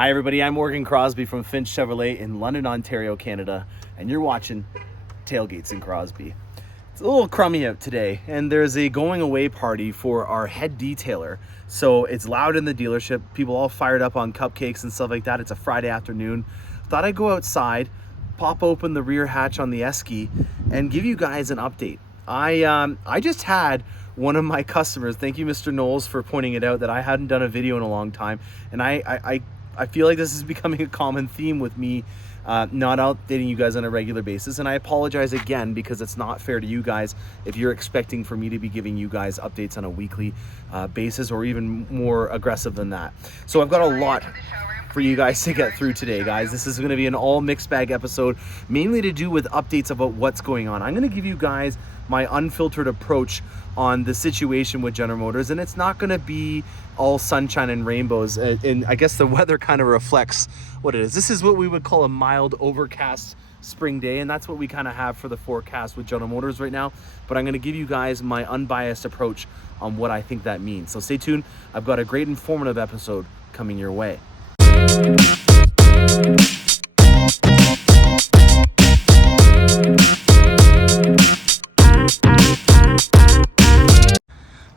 Hi everybody, I'm Crosbie from Finch Chevrolet in London, Ontario, Canada, and you're watching Tailgates in Crosby. It's a little crummy out today, and there's a going away party for our head detailer. So it's loud in the dealership, people all fired up on cupcakes and stuff like that. It's a Friday afternoon. Thought I'd go outside, pop open the rear hatch on the Esky, and give you guys an update. I just had one of my customers, thank you Mr. Knowles for pointing it out, that I hadn't done a video in a long time, and I feel like this is becoming a common theme with me not updating you guys on a regular basis, and I apologize again because it's not fair to you guys if you're expecting for me to be giving you guys updates on a weekly basis or even more aggressive than that. So I've got a lot for you guys to get through today, guys. This is going to be an all mixed bag episode, mainly to do with updates about what's going on. I'm going to give you guys my unfiltered approach on the situation with General Motors, and it's not going to be all sunshine and rainbows, and I guess the weather kind of reflects what it is. This is what we would call a mild overcast spring day, and that's what we kind of have for the forecast with General Motors right now. But I'm going to give you guys my unbiased approach on what I think that means. So stay tuned. I've got a great informative episode coming your way.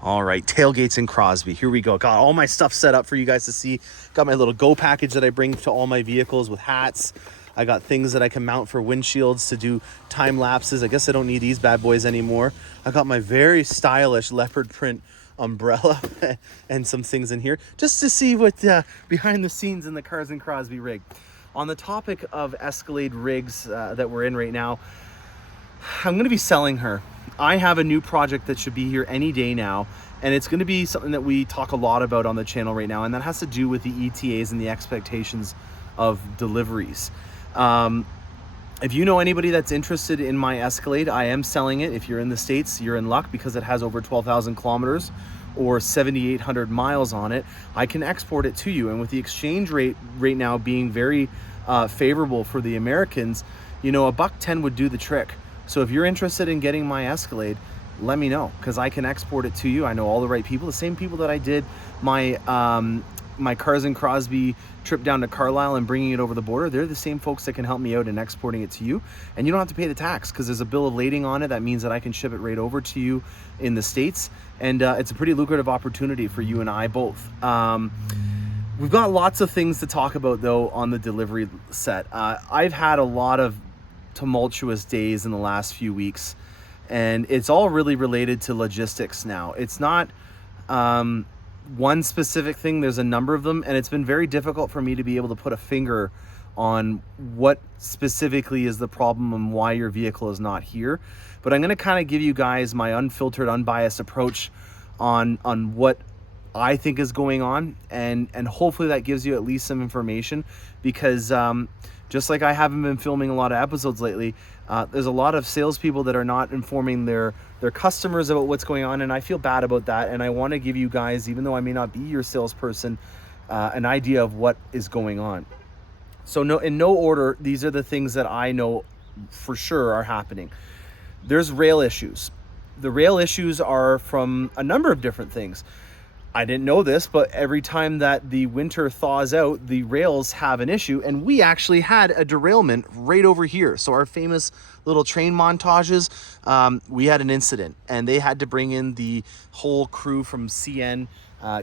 All right, tailgates in Crosby. Here we go. Got all my stuff set up for you guys to see. Got my little go package that I bring to all my vehicles with hats. I got things that I can mount for windshields to do time lapses. I guess I don't need these bad boys anymore. I got my very stylish leopard print umbrella and some things in here just to see what behind the scenes in the Cars in Crosby rig. On the topic of Escalade rigs that we're in right now, I'm going to be selling her. I have a new project that should be here any day now, and it's going to be something that we talk a lot about on the channel right now, and that has to do with the ETAs and the expectations of deliveries. If you know anybody that's interested in my Escalade, I am selling it. If you're in the States, you're in luck because it has over 12,000 kilometers or 7,800 miles on it. I can export it to you, and with the exchange rate right now being very favorable for the Americans, you know, $110 would do the trick. So if you're interested in getting my Escalade, let me know, because I can export it to you. I know all the right people, the same people that I did my my Cars in Crosby trip down to Carlisle and bringing it over the border. They're the same folks that can help me out in exporting it to you, and you don't have to pay the tax because there's a bill of lading on it. That means that I can ship it right over to you in the States, and it's a pretty lucrative opportunity for you and I both. We've got lots of things to talk about though on the delivery set. I've had a lot of tumultuous days in the last few weeks, and it's all really related to logistics now. It's not one specific thing, there's a number of them, and it's been very difficult for me to be able to put a finger on what specifically is the problem and why your vehicle is not here. But I'm going to kind of give you guys my unfiltered, unbiased approach on what I think is going on, and hopefully that gives you at least some information, because just like I haven't been filming a lot of episodes lately, there's a lot of salespeople that are not informing their customers about what's going on, and I feel bad about that, and I want to give you guys, even though I may not be your salesperson, an idea of what is going on. So in no order, these are the things that I know for sure are happening. There's rail issues. The rail issues are from a number of different things. I didn't know this, but every time that the winter thaws out, the rails have an issue, and we actually had a derailment right over here. So our famous little train montages, we had an incident, and they had to bring in the whole crew from CN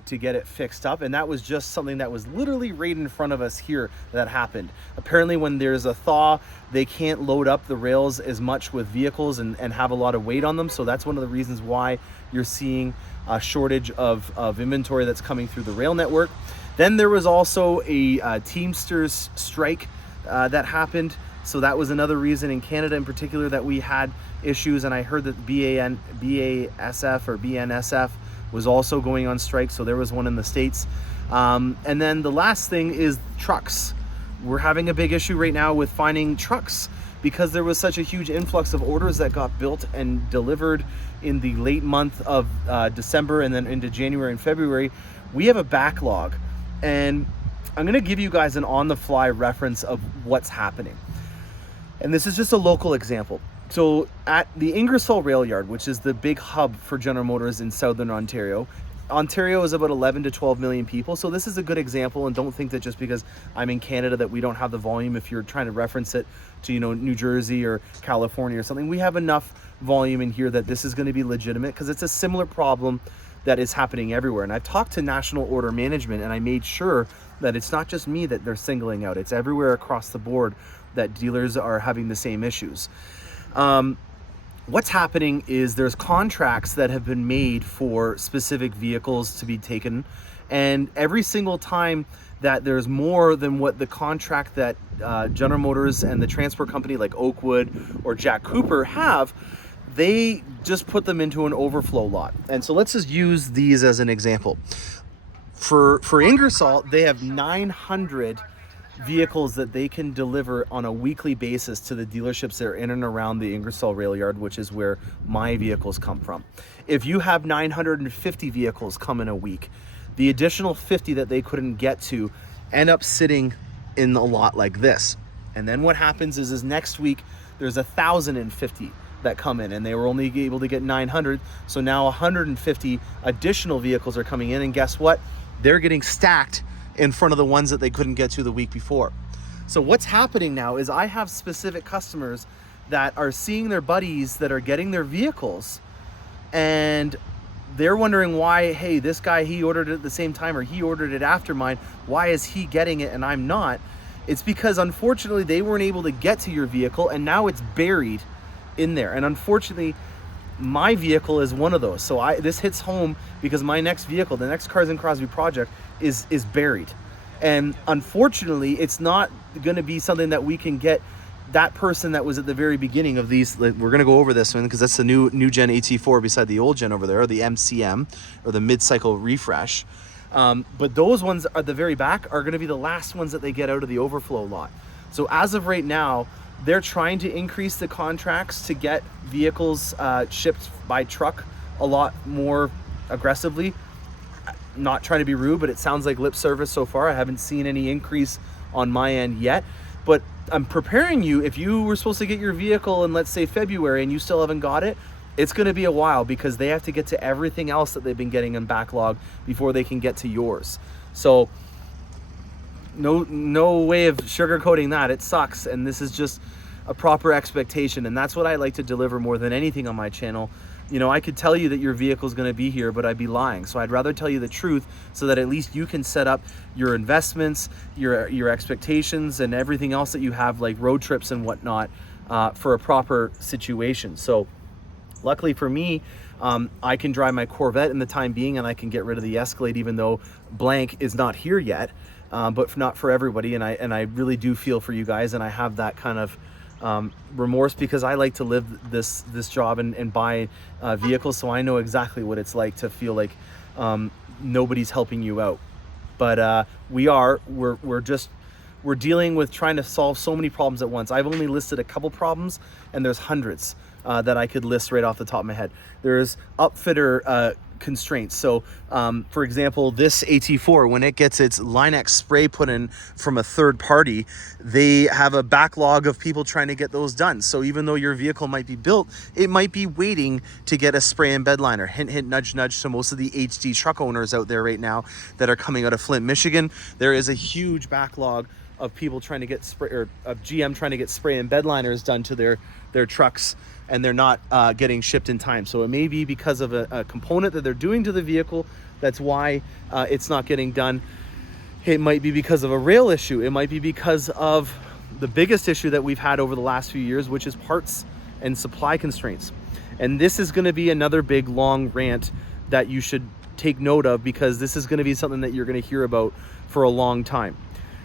to get it fixed up, and that was just something that was literally right in front of us here that happened. Apparently when there's a thaw, they can't load up the rails as much with vehicles and have a lot of weight on them, so that's one of the reasons why you're seeing a shortage of inventory that's coming through the rail network. Then there was also a Teamsters strike that happened, so that was another reason in Canada in particular that we had issues, and I heard that BASF or BNSF was also going on strike, so there was one in the States. And then the last thing is trucks. We're having a big issue right now with finding trucks because there was such a huge influx of orders that got built and delivered in the late month of December and then into January and February. We have a backlog, and I'm going to give you guys an on-the-fly reference of what's happening. And this is just a local example. So at the Ingersoll Rail Yard, which is the big hub for General Motors in Southern Ontario, Ontario is about 11 to 12 million people. So this is a good example, and don't think that just because I'm in Canada that we don't have the volume. If you're trying to reference it to, New Jersey or California or something, we have enough volume in here that this is going to be legitimate, because it's a similar problem that is happening everywhere. And I've talked to national order management, and I made sure that it's not just me that they're singling out. It's everywhere across the board that dealers are having the same issues. What's happening is there's contracts that have been made for specific vehicles to be taken, and every single time that there's more than what the contract that General Motors and the transport company like Oakwood or Jack Cooper have, they just put them into an overflow lot. And so let's just use these as an example. For Ingersoll, they have 900 vehicles that they can deliver on a weekly basis to the dealerships that are in and around the Ingersoll rail yard, which is where my vehicles come from. If you have 950 vehicles come in a week, the additional 50 that they couldn't get to end up sitting in a lot like this. And then what happens is next week there's 1,050 that come in, and they were only able to get 900. So now 150 additional vehicles are coming in, and guess what? They're getting stacked in front of the ones that they couldn't get to the week before. So what's happening now is I have specific customers that are seeing their buddies that are getting their vehicles, and they're wondering why, hey, this guy, he ordered it at the same time, or he ordered it after mine. Why is he getting it and I'm not? It's because unfortunately they weren't able to get to your vehicle, and now it's buried in there. And unfortunately, my vehicle is one of those. So this hits home because my next vehicle, the next Cars and Crosbie project, is buried. And unfortunately, it's not going to be something that we can get that person that was at the very beginning of these. We're going to go over this one because that's the new gen AT4 beside the old gen over there, or the MCM, or the mid-cycle refresh. But those ones at the very back are going to be the last ones that they get out of the overflow lot. So as of right now, they're trying to increase the contracts to get vehicles shipped by truck a lot more aggressively. Not trying to be rude, but it sounds like lip service so far. I haven't seen any increase on my end yet, but I'm preparing you. If you were supposed to get your vehicle in, let's say, February, and you still haven't got it, it's going to be a while, because they have to get to everything else that they've been getting in backlog before they can get to yours. So no way of sugarcoating that. It sucks, and this is just a proper expectation, and that's what I like to deliver more than anything on my channel. I could tell you that your vehicle is going to be here, but I'd be lying. So I'd rather tell you the truth, so that at least you can set up your investments, your expectations, and everything else that you have, like road trips and whatnot, for a proper situation. So luckily for me, I can drive my Corvette in the time being, and I can get rid of the Escalade, even though blank is not here yet, but not for everybody. And I really do feel for you guys, and I have that kind of remorse, because I like to live this job and buy vehicles, so I know exactly what it's like to feel like nobody's helping you out. But we're dealing with trying to solve so many problems at once. I've only listed a couple problems, and there's hundreds that I could list right off the top of my head. There's upfitter constraints. So for example, this AT4, when it gets its Line-X spray put in from a third party, they have a backlog of people trying to get those done. So even though your vehicle might be built, it might be waiting to get a spray and bed liner. Hint, hint, nudge, nudge to most of the HD truck owners out there right now that are coming out of Flint, Michigan. There is a huge backlog of people trying to get spray, or of GM trying to get spray and bed liners done to their trucks, and they're not getting shipped in time. So it may be because of a component that they're doing to the vehicle. That's why it's not getting done. It might be because of a rail issue. It might be because of the biggest issue that we've had over the last few years, which is parts and supply constraints. And this is going to be another big long rant that you should take note of, because this is going to be something that you're going to hear about for a long time.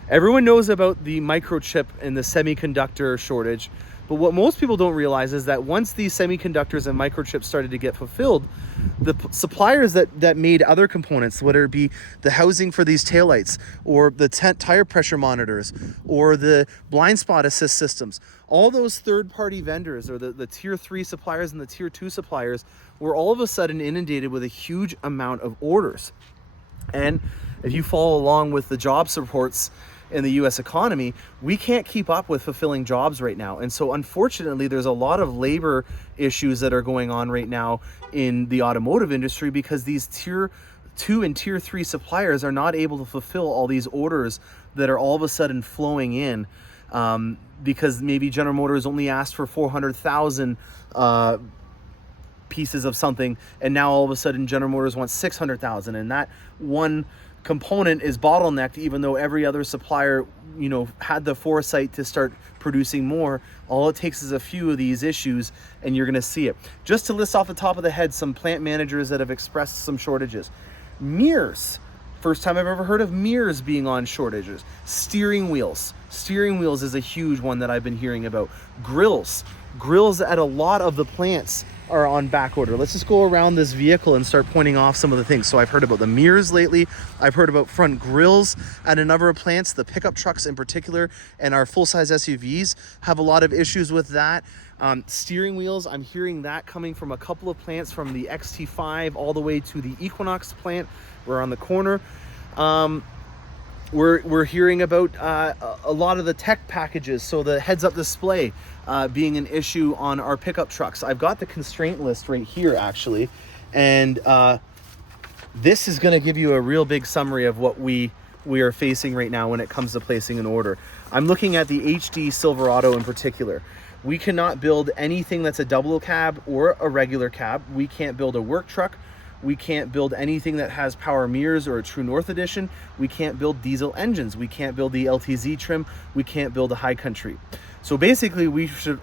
Everyone knows about the microchip and the semiconductor shortage, but what most people don't realize is that once these semiconductors and microchips started to get fulfilled, the suppliers that made other components, whether it be the housing for these taillights, or the tire pressure monitors, or the blind spot assist systems, all those third-party vendors, or the tier 3 suppliers and the tier 2 suppliers, were all of a sudden inundated with a huge amount of orders. And if you follow along with the jobs reports in the US economy, we can't keep up with fulfilling jobs right now. And so unfortunately, there's a lot of labor issues that are going on right now in the automotive industry, because these tier 2 and tier 3 suppliers are not able to fulfill all these orders that are all of a sudden flowing in, because maybe General Motors only asked for 400,000 pieces of something, and now all of a sudden General Motors wants 600,000, and that one component is bottlenecked, even though every other supplier, you know, had the foresight to start producing more. All it takes is a few of these issues and you're going to see it. Just to list off the top of the head some plant managers that have expressed some shortages. Mirrors. First time I've ever heard of mirrors being on shortages. Steering wheels. Steering wheels is a huge one that I've been hearing about. Grills. Grills at a lot of the plants are on back order. Let's just go around this vehicle and start pointing off some of the things. So I've heard about the mirrors lately. I've heard about front grills at a number of plants. The pickup trucks in particular and our full-size SUVs have a lot of issues with that. Steering wheels, I'm hearing that coming from a couple of plants, from the XT5 all the way to the Equinox plant. We're on the corner. We're hearing about a lot of the tech packages, so the heads-up display being an issue on our pickup trucks. I've got the constraint list right here, actually, and this is going to give you a real big summary of what we are facing right now when it comes to placing an order. I'm looking at the HD Silverado in particular. We cannot build anything that's a double cab or a regular cab. We can't build a work truck. We can't build anything that has power mirrors or a True North edition. We can't build diesel engines. We can't build the LTZ trim. We can't build a high country. So basically we should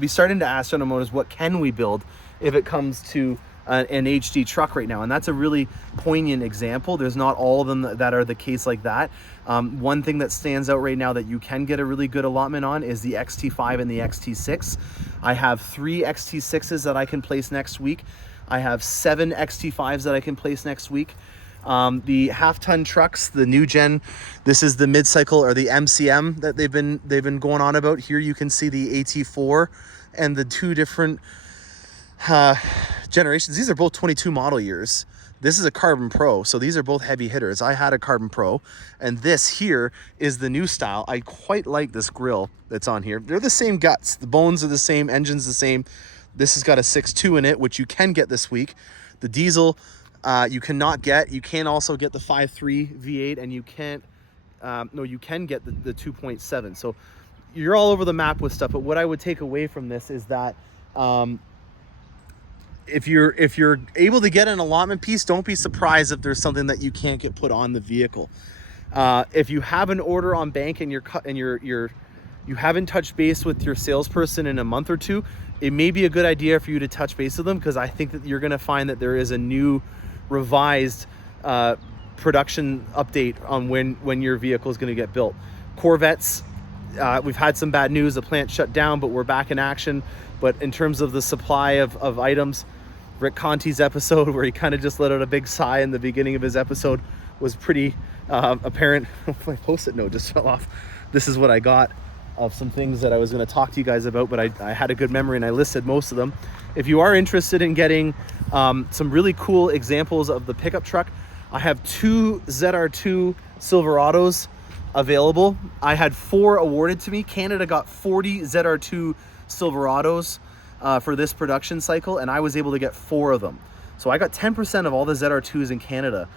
be starting to ask General Motors, what can we build if it comes to an HD truck right now? And that's a really poignant example. There's not all of them that are the case like that. One thing that stands out right now that you can get a really good allotment on is the XT5 and the XT6. I have 3 XT6s that I can place next week. I have 7 XT5s that I can place next week. The half-ton trucks, the new gen, this is the mid-cycle or the MCM that they've been going on about. Here you can see the AT4 and the 2 different generations. These are both 22 model years. This is a Carbon Pro, so these are both heavy hitters. I had a Carbon Pro, and this here is the new style. I quite like this grille that's on here. They're the same guts. The bones are the same, engine's the same. This has got a 6.2 in it, which you can get this week. The diesel, you cannot get. You can also get the 5.3 V8, and you can't, you can get the 2.7. So you're all over the map with stuff. But what I would take away from this is that if you're able to get an allotment piece, don't be surprised if there's something that you can't get put on the vehicle. If you have an order on bank and you haven't touched base with your salesperson in a month or two, it may be a good idea for you to touch base with them, because I think that you're going to find that there is a new revised production update on when your vehicle is going to get built. Corvettes, we've had some bad news. The plant shut down, but we're back in action. But in terms of the supply of items, Rick Conti's episode, where he kind of just let out a big sigh in the beginning of his episode, was pretty apparent. My Post-it note just fell off. This is what I got of some things that I was going to talk to you guys about, but I had a good memory and I listed most of them. If you are interested in getting some really cool examples of the pickup truck, I have 2 ZR2 Silverados available. I had 4 awarded to me. Canada got 40 ZR2 Silverados for this production cycle, and I was able to get 4 of them. So I got 10% of all the ZR2s in Canada,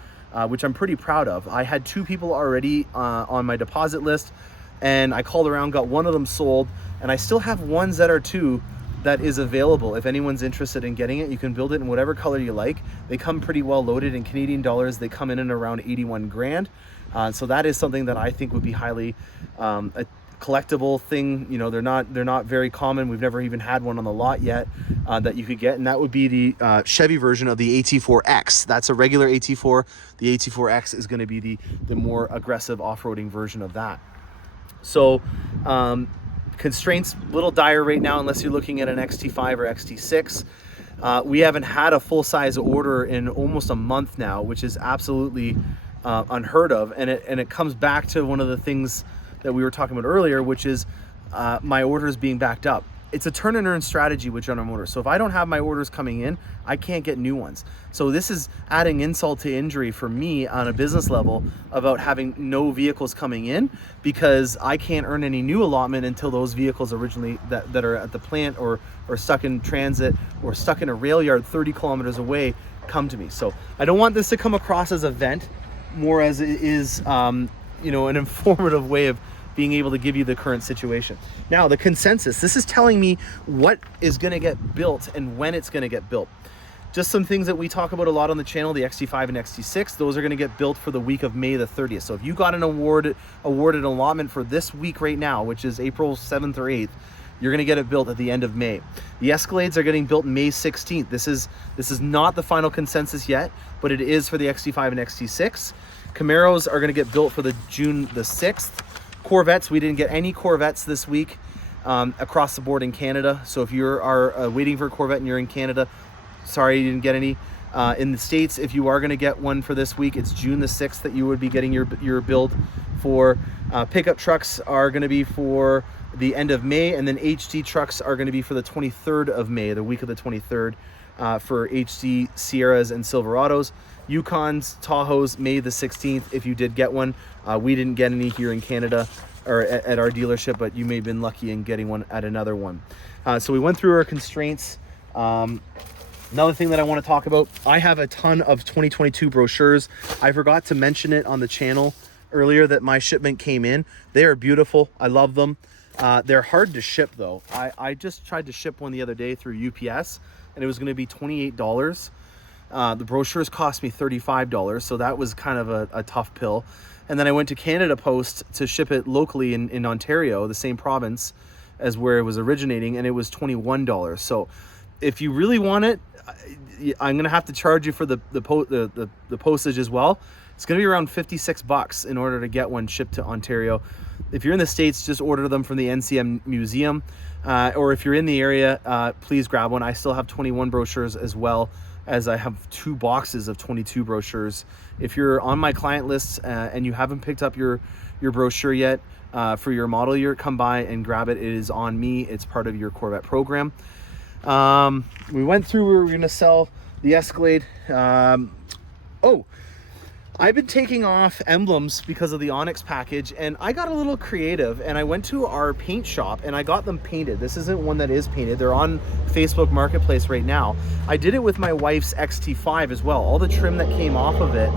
which I'm pretty proud of. I had 2 people already on my deposit list, and I called around, got 1 of them sold, and I still have 1 ZR2 that is available. If anyone's interested in getting it, you can build it in whatever color you like. They come pretty well loaded. In Canadian dollars, they come in at around 81 grand. So that is something that I think would be highly a collectible thing. You know, they're not very common. We've never even had one on the lot yet that you could get, and that would be the Chevy version of the AT4X. That's a regular AT4. The AT4X is going to be the more aggressive off-roading version of that. So constraints a little dire right now, unless you're looking at an XT5 or XT6. We haven't had a full-size order in almost a month now, which is absolutely unheard of, and it comes back to one of the things that we were talking about earlier, which is my orders being backed up. It's a turn and earn strategy with General Motors. So if I don't have my orders coming in, I can't get new ones. So this is adding insult to injury for me on a business level about having no vehicles coming in, because I can't earn any new allotment until those vehicles originally that are at the plant or stuck in transit or stuck in a rail yard 30 kilometers away come to me. So I don't want this to come across as a vent, more as it is, you know, an informative way of being able to give you the current situation. Now, the consensus, this is telling me what is going to get built and when it's going to get built. Just some things that we talk about a lot on the channel, the XT5 and XT6, those are going to get built for the week of May the 30th. So if you got an awarded allotment for this week right now, which is April 7th or 8th, you're going to get it built at the end of May. The Escalades are getting built May 16th. This is not the final consensus yet, but it is for the XT5 and XT6. Camaros are going to get built for the June the 6th. Corvettes, we didn't get any Corvettes this week across the board in Canada. So if you are waiting for a Corvette and you're in Canada, sorry you didn't get any. In the States, if you are going to get one for this week, it's June the 6th that you would be getting your build for. Pickup trucks are going to be for the end of May, and then HD trucks are going to be for the 23rd of May, the week of the 23rd, for HD Sierras and Silverados. Yukons, Tahoes, May the 16th, if you did get one. We didn't get any here in Canada or at our dealership, but you may have been lucky in getting one at another one. So we went through our constraints. Another thing that I want to talk about, I have a ton of 2022 brochures. I forgot to mention it on the channel earlier that my shipment came in. They are beautiful. I love them. They're hard to ship though. I just tried to ship one the other day through UPS and it was going to be $28. The brochures cost me $35, so that was kind of a tough pill. And then I went to Canada Post to ship it locally in Ontario, the same province as where it was originating, and it was $21. So if you really want it, I'm gonna have to charge you for the postage as well. It's gonna be around $56 in order to get one shipped to Ontario. If you're in the States, just order them from the NCM Museum, or if you're in the area, please grab one. I still have 21 brochures as well as I have 2 boxes of 22 brochures. If you're on my client list and you haven't picked up your brochure yet for your model year, come by and grab it. It is on me. It's part of your Corvette program. We went through, we were going to sell the Escalade. I've been taking off emblems because of the Onyx package, and I got a little creative and I went to our paint shop and I got them painted. This isn't one that is painted. They're on Facebook Marketplace right now. I did it with my wife's XT5 as well. All the trim that came off of it,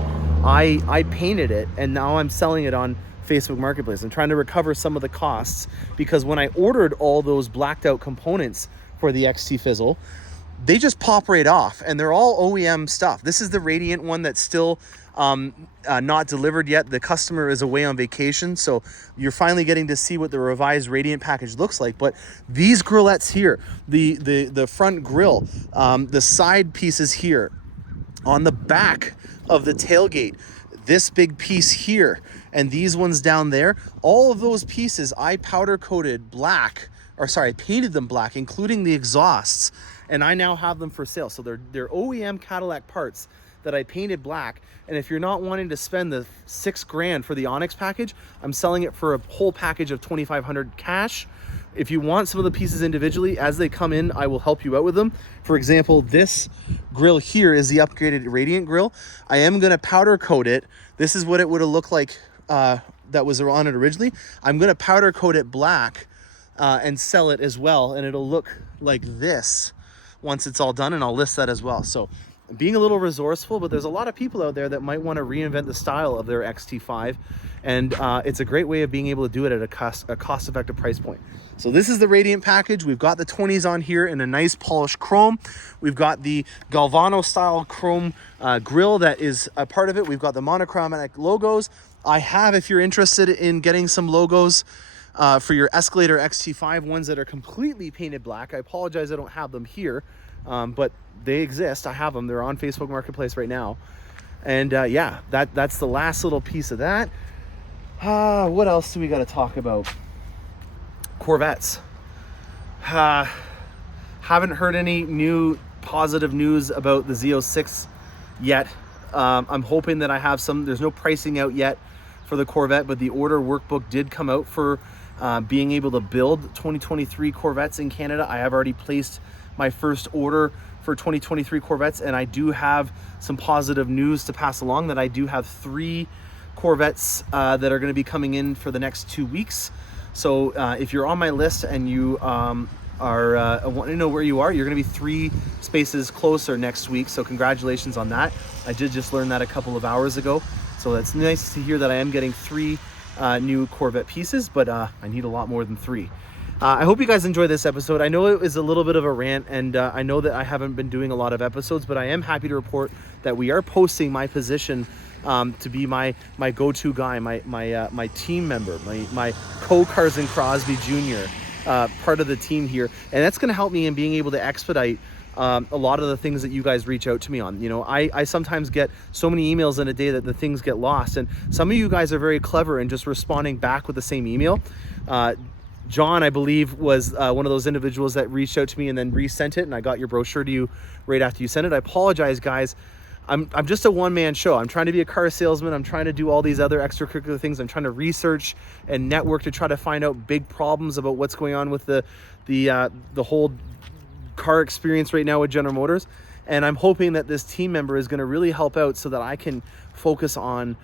I painted it, and now I'm selling it on Facebook Marketplace. I'm trying to recover some of the costs because when I ordered all those blacked out components for the XT Fizzle, they just pop right off and they're all OEM stuff. This is the Radiant one that's still not delivered yet. The customer is away on vacation, so you're finally getting to see what the revised Radiant package looks like. But these grillettes here, the front grille, the side pieces here, on the back of the tailgate, this big piece here, and these ones down there, all of those pieces I powder coated black, or sorry, I painted them black, including the exhausts, and I now have them for sale. So they're OEM Cadillac parts that I painted black. And if you're not wanting to spend the $6,000 for the Onyx package, I'm selling it for a whole package of $2,500 cash. If you want some of the pieces individually, as they come in, I will help you out with them. For example, this grill here is the upgraded Radiant grill. I am gonna powder coat it. This is what it would have looked like that was on it originally. I'm gonna powder coat it black and sell it as well, and it'll look like this once it's all done, and I'll list that as well. So being a little resourceful, but there's a lot of people out there that might want to reinvent the style of their XT5, and it's a great way of being able to do it at a cost-effective price point. So this is the Radiant package. We've got the 20s on here in a nice polished chrome. We've got the Galvano style chrome grill that is a part of it. We've got the monochromatic logos. I have, if you're interested in getting some logos for your Escalade or XT5, ones that are completely painted black. I apologize I don't have them here, but they exist. I have them. They're on Facebook Marketplace right now. And yeah, that's the last little piece of that. What else do we got to talk about? Corvettes. Haven't heard any new positive news about the Z06 yet. I'm hoping that I have some. There's no pricing out yet for the Corvette, but the order workbook did come out for being able to build 2023 Corvettes in Canada. I have already placed my first order for 2023 Corvettes, and I do have some positive news to pass along that I do have 3 Corvettes that are going to be coming in for the next 2 weeks. So if you're on my list and you I want to know where you are. You're going to be 3 spaces closer next week, so congratulations on that. I did just learn that a couple of hours ago, so that's nice to hear that I am getting 3 new Corvette pieces, but I need a lot more than 3. I hope you guys enjoy this episode. I know it was a little bit of a rant, and I know that I haven't been doing a lot of episodes, but I am happy to report that we are posting my position to be my go-to guy, my team member, my co-Carson Crosbie Jr., part of the team here, and that's going to help me in being able to expedite a lot of the things that you guys reach out to me on. You know, I sometimes get so many emails in a day that the things get lost, and some of you guys are very clever in just responding back with the same email. John, I believe, was one of those individuals that reached out to me and then resent it, and I got your brochure to you right after you sent it. I apologize, guys. I'm just a one-man show. I'm trying to be a car salesman. I'm trying to do all these other extracurricular things. I'm trying to research and network to try to find out big problems about what's going on with the whole car experience right now with General Motors. And I'm hoping that this team member is going to really help out so that I can focus on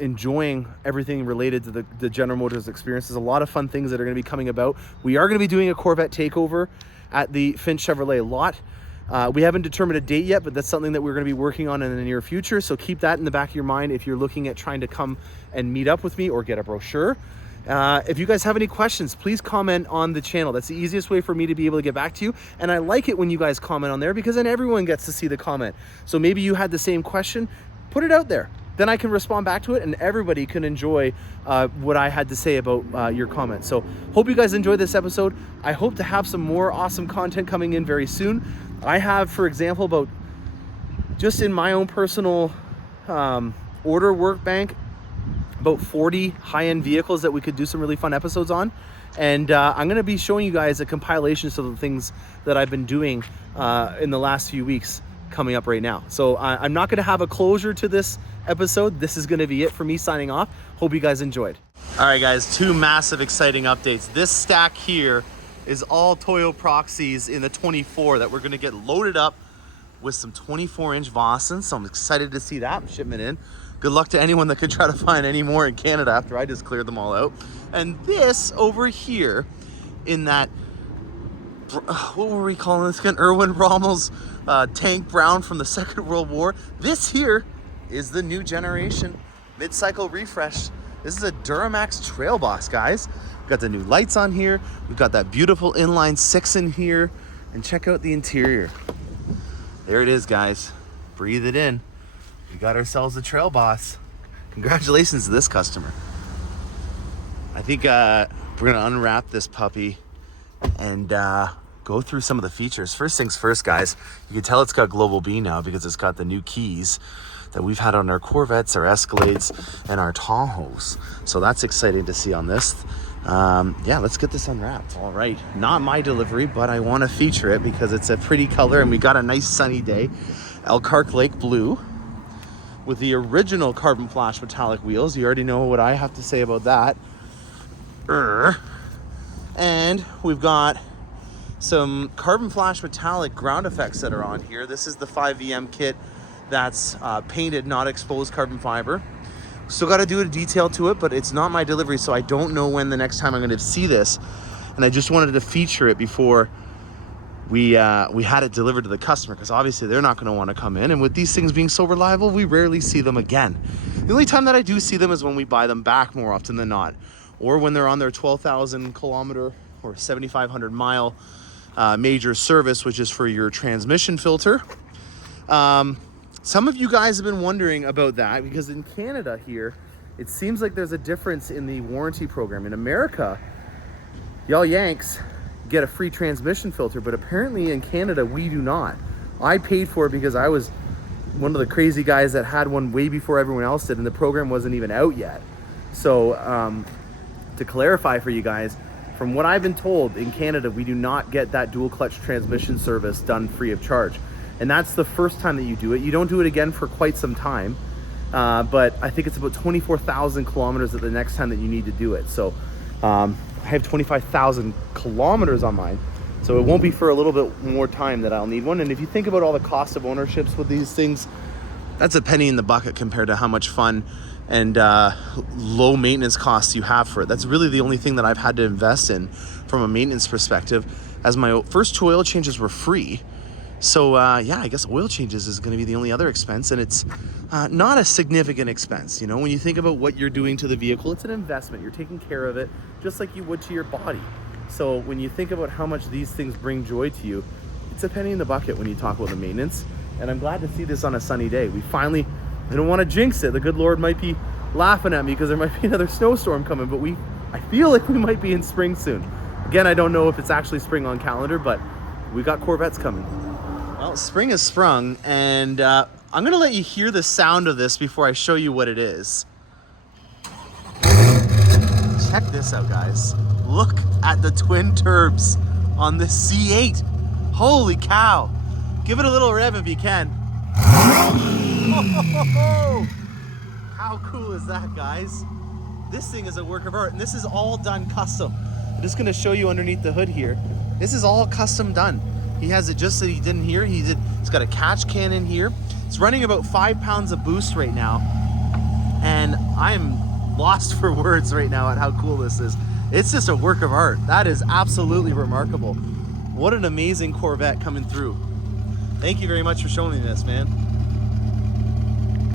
enjoying everything related to the General Motors experience. There's a lot of fun things that are going to be coming about. We are going to be doing a Corvette takeover at the Finch Chevrolet lot. We haven't determined a date yet, but that's something that we're going to be working on in the near future. So keep that in the back of your mind if you're looking at trying to come and meet up with me or get a brochure. If you guys have any questions, please comment on the channel. That's the easiest way for me to be able to get back to you. And I like it when you guys comment on there, because then everyone gets to see the comment. So maybe you had the same question, put it out there. Then I can respond back to it, and everybody can enjoy what I had to say about your comments. So hope you guys enjoyed this episode. I hope to have some more awesome content coming in very soon. I have, for example, about just in my own personal order work bank, about 40 high-end vehicles that we could do some really fun episodes on. And I'm going to be showing you guys a compilation of the things that I've been doing in the last few weeks coming up right now. So I'm not going to have a closure to this episode. This is going to be it for me signing off. Hope you guys enjoyed. All right, guys, 2 massive exciting updates. This stack here is all Toyo Proxies in the 24 that we're going to get loaded up with some 24-inch Vossens. So I'm excited to see that shipment in. Good luck to anyone that could try to find any more in Canada after I just cleared them all out. And this over here in that, what were we calling this again? Erwin Rommel's tank brown from the Second World War. This here is the new generation mid-cycle refresh. This is a Duramax Trail Boss, guys. We've got the new lights on here. We've got that beautiful inline 6 in here. And check out the interior. There it is, guys. Breathe it in. We got ourselves a Trail Boss. Congratulations to this customer. I think we're gonna unwrap this puppy and go through some of the features. First things first, guys, you can tell it's got Global B now because it's got the new keys that we've had on our Corvettes, our Escalades, and our Tahoes. So that's exciting to see on this. Yeah, let's get this unwrapped. All right, not my delivery, but I want to feature it because it's a pretty color and we got a nice sunny day. Elkhart Lake Blue with the original carbon flash metallic wheels. You already know what I have to say about that. And we've got some carbon flash metallic ground effects that are on here. This is the 5VM kit that's painted, not exposed carbon fiber. Still got to do a detail to it, but it's not my delivery, so I don't know when the next time I'm going to see this. And I just wanted to feature it before we had it delivered to the customer, because obviously they're not going to want to come in. And with these things being so reliable, we rarely see them again. The only time that I do see them is when we buy them back more often than not, or when they're on their 12,000 kilometer or 7,500 mile major service, which is for your transmission filter. Some of you guys have been wondering about that because in Canada here, it seems like there's a difference in the warranty program. In America, y'all Yanks get a free transmission filter, but apparently in Canada, we do not. I paid for it because I was one of the crazy guys that had one way before everyone else did, and the program wasn't even out yet. So to clarify for you guys, from what I've been told, in Canada, we do not get that dual clutch transmission service done free of charge. And that's the first time that you do it. You don't do it again for quite some time. But I think it's about 24,000 kilometers at the next time that you need to do it. So I have 25,000 kilometers on mine. So it won't be for a little bit more time that I'll need one. And if you think about all the cost of ownerships with these things, that's a penny in the bucket compared to how much fun and low maintenance costs you have for it. That's really the only thing that I've had to invest in from a maintenance perspective. as my first two oil changes were free. So yeah, I guess oil changes is going to be the only other expense, and it's not a significant expense. You know, when you think about what you're doing to the vehicle, it's an investment. You're taking care of it just like you would to your body. So when you think about how much these things bring joy to you, it's a penny in the bucket when you talk about the maintenance. And I'm glad to see this on a sunny day. We finally, I don't want to jinx it. The good Lord might be laughing at me because there might be another snowstorm coming, but I feel like we might be in spring soon. Again, I don't know if it's actually spring on calendar, but we got Corvettes coming. Well, spring has sprung, and I'm gonna let you hear the sound of this before I show you what it is. Check this out, guys. Look at the twin turbs on the C8. Holy cow. Give it a little rev if you can. How cool is that, guys? This thing is a work of art, and this is all done custom. I'm just gonna show you underneath the hood here. This is all custom done. He has it just so you didn't hear. He's got a catch can in here. It's running about 5 pounds of boost right now. And I'm lost for words right now at how cool this is. It's just a work of art. That is absolutely remarkable. What an amazing Corvette coming through. Thank you very much for showing me this, man.